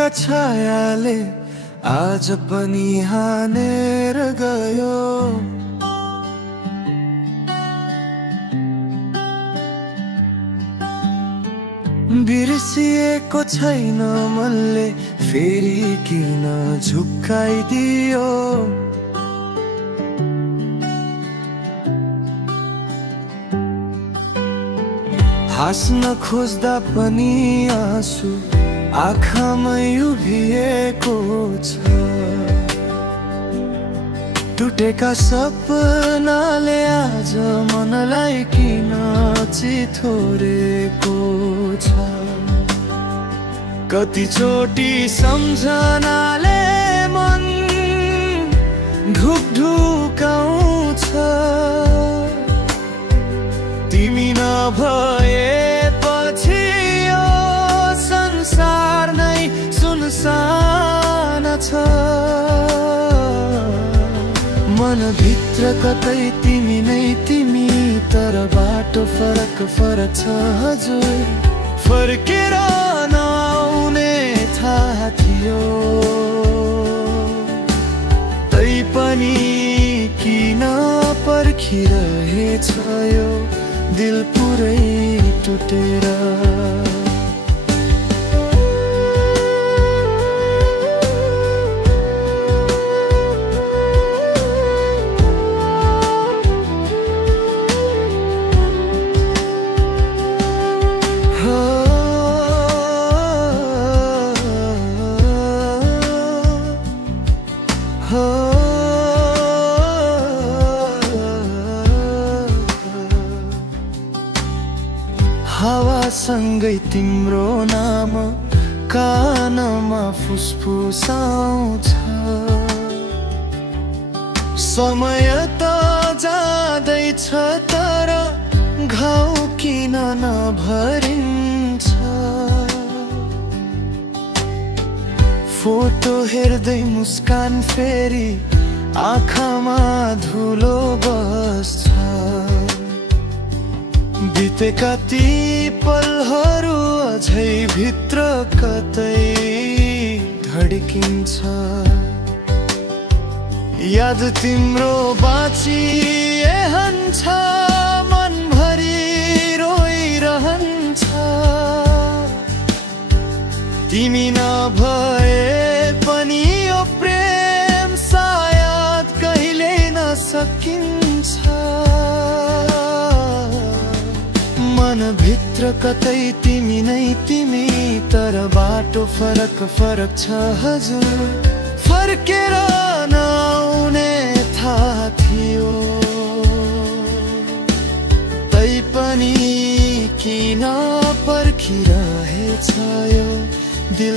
छुटेका छायाले आज पनि हानेर गयो। बिर्सिएको छैन मनले फेरि किन झुक्काइदियो। हाँस्न खोज्दा पनि आँसु आँखामै उभिएको छ। टुटेका सपनाले आज मनलाई किन चिथोरेको छ। कतिचोटि सम्झनाले मन ढुकढुकाउँछ। तिमी नभएपछि यो संसार नै सुनसान छ। मनभित्र कतै तिमी नै तिमी, तर बाटो फरक फरक छ हजुर। फर्केर नआउने थाहा थियो, तैपनि किन पर्खिरहेछ यो दिल पुरै टुटेर। हावासँगै तिम्रो नाम कानमा फुसफुसाउँछ। समय त जाँदैछ तर घाउ किन नभरिन्छ। फोटो हेर्दै मुस्कान फेरि आँखामा धुलो बस्छ। बितेका ती पलहरू अझै भित्र कतै धड्किन्छ। याद तिम्रो बाँचिरहन्छ, मनभरि रोइरहन्छ। तिमी नभए पनि यो प्रेम सायद कहिले नसकिन्छ। मनभित्र कतै तिमी नै तिमी, तर बाटो फरक फरक छ हजुर। फर्केर नआउने थाहा थियो, तैपनि किन पर्खिरहेछ यो दिल।